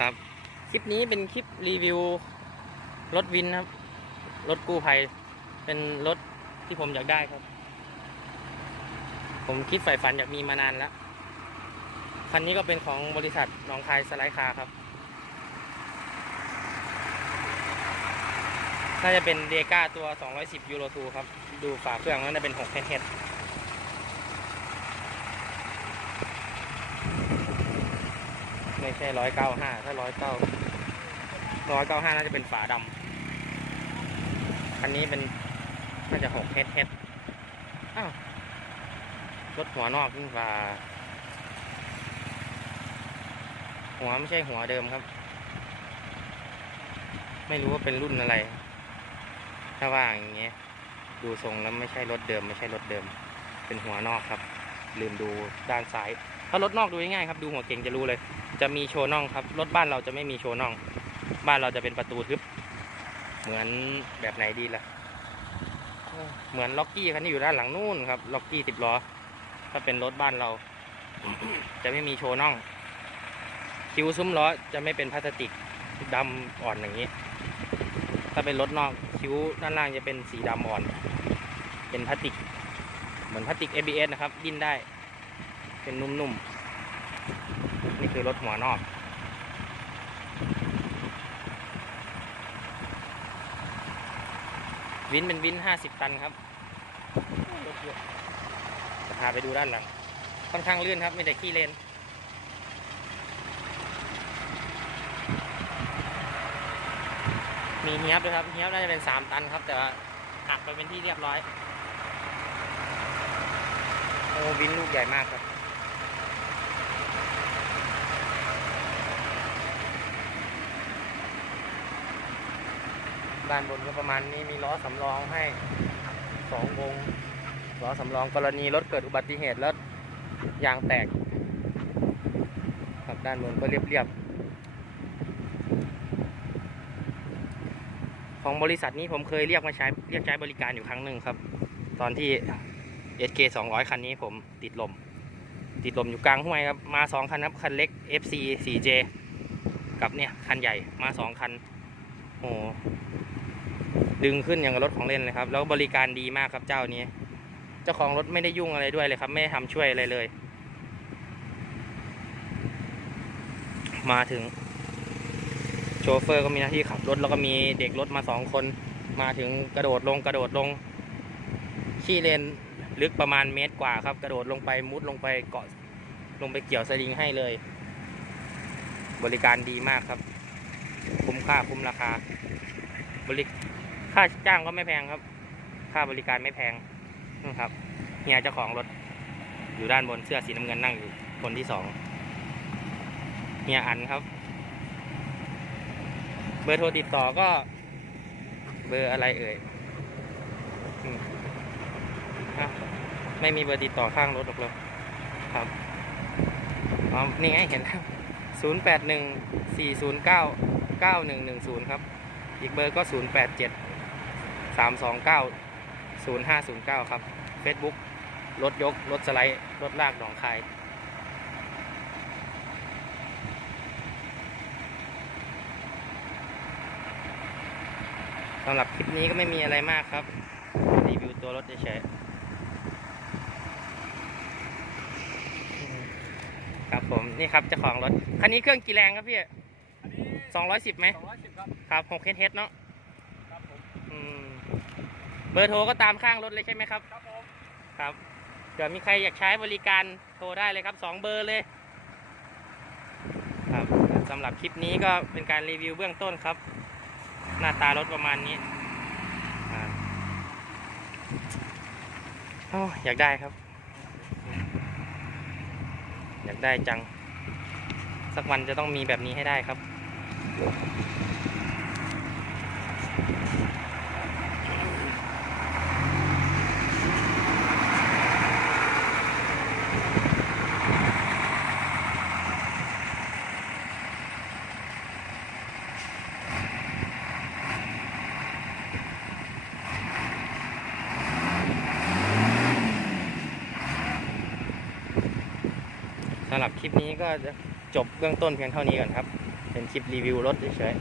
ครับ คลิปนี้เป็นคลิปรีวิวรถวินครับ รถกู้ภัย เป็นรถที่ผมอยากได้ครับ ผมคิดใฝ่ฝันอยากมีมานานแล้ว คันนี้ก็เป็นของบริษัทหนองคายสไลด์คาร์ครับ น่าจะเป็นเดกาตัว 210 ยูโร2ครับ ดูฝาเครื่องน่าจะเป็น6 h ด ไม่ใช่195ถ้า109 195น่าจะเป็นฝาดำคันนี้เป็นน่าจะ6 h ดอ้าวรถหัวนอกนี่ฝาหัวไม่ใช่หัวเดิมครับ ไม่รู้ว่าเป็นรุ่นอะไร ถ้าว่าอย่างเงี้ย ดูทรงแล้วไม่ใช่รถเดิม ไม่ใช่รถเดิม เป็นหัวนอกครับ ลืมดูด้านซ้าย ถ้ารถนอกดูง่ายๆครับ ดูหัวเก่งจะรู้เลย จะมีโชว์น่องครับ รถบ้านเราจะไม่มีโชว์น่อง บ้านเราจะเป็นประตูทึบ เหมือนแบบไหนดีล่ะ เหมือนล็อกกี้คันนี้อยู่ด้านหลังนู่นครับ ล็อกกี้สิบล้อ ถ้าเป็นรถบ้านเรา จะไม่มีโชว์น่อง คิ้วซุ้มล้อจะไม่เป็นพลาสติกดำอ่อนอย่างนี้ ถ้าเป็นรถนอกคิ้วด้านล่างจะเป็นสีดำอ่อน เป็นพลาสติก เหมือนพลาสติก ABS นะครับ ดิ้นได้ เป็นนุ่มๆ นี่คือรถหัวนอกวินเป็นวิน50ตันครับรถเยอะจะพาไปดูด้านหลัง ค่อนข้างลื่นครับไม่แต่ขี้เลนมีเฮียบด้วยครับเฮียบน่าจะเป็นสามตันครับ แต่ว่าหักไปเป็นที่เรียบร้อย โอ้วินลูกใหญ่มากครับ ด้านบนก็ประมาณนี้มีล้อสำรองให้สองวงล้อสำรองกรณีรถเกิดอุบัติเหตุแล้วยางแตกครับด้านบนก็เรียบๆของบริษัทนี้ผมเคยเรียกมาใช้เรียกใช้บริการอยู่ครั้งหนึ่งครับ ตอนที่ SK 200 คันนี้ผมติดลม ติดลมอยู่กลางห้วยครับ มาสองคันครับ คันเล็ก FC 4J กับเนี่ย คันใหญ่มาสองคัน โอ้โหดึงขึ้นอย่างกับรถของเล่นเลยครับ แล้วบริการดีมากครับเจ้านี้ เจ้าของรถไม่ได้ยุ่งอะไรด้วยเลยครับ ไม่ได้ทำช่วยอะไรเลย มาถึง โชเฟอร์ก็มีหน้าที่ขับรถแล้วก็มีเด็กรถมาสองคน มาถึงกระโดดลงกระโดดลง ขี้เลนลึกประมาณเมตรกว่าครับ กระโดดลงไปมุดลงไปเกาะลงไปเกี่ยวสลิงให้เลย บริการดีมากครับ คุ้มค่าคุ้มราคา บริค่าจ้างก็ไม่แพงครับ ค่าบริการไม่แพงนะครับเฮียเจ้าของรถ อยู่ด้านบนเสื้อสีน้ำเงินนั่งอยู่คนที่สองเฮียอันครับ เบอร์โทรติดต่อก็ เบอร์อะไรเอ่ยไม่มีเบอร์ติดต่อข้างรถหรอกเลยครับ อ๋อ นี่ไงเห็นแล้วศูนย์แปดหนึ่งสี่ศูนย์เก้า เก้าหนึ่งหนึ่งศูนย์ครับ อีกเบอร์ก็ศูนย์แปดเจ็ดสามสองเก้าศูนย์ห้าศูนย์เก้าครับ Facebook รถยก รถสไลด์ รถลากหนองคายสำหรับคลิปนี้ก็ไม่มีอะไรมากครับ รีวิวตัวรถเฉยๆครับผม นี่ครับเจ้าของรถ คันนี้เครื่องกี่แรงครับพี่ สองร้อยสิบไหมสองร้อยสิบครับ ครับหกเฮดเนาะครับผมอืมเบอร์โทรก็ตามข้างรถเลยใช่ไหมครับ ครับผมครับเผื่อมีใครอยากใช้บริการโทรได้เลยครับสองเบอร์เลย ครับสำหรับคลิปนี้ก็เป็นการรีวิวเบื้องต้นครับ หน้าตารถประมาณนี้อ่าโอ้อยากได้ครับ อยากได้จัง สักวันจะต้องมีแบบนี้ให้ได้ครับ สำหรับคลิปนี้ก็จะจบเบื้องต้นเพียงเท่านี้ก่อนครับ เป็นคลิปรีวิวรถเฉย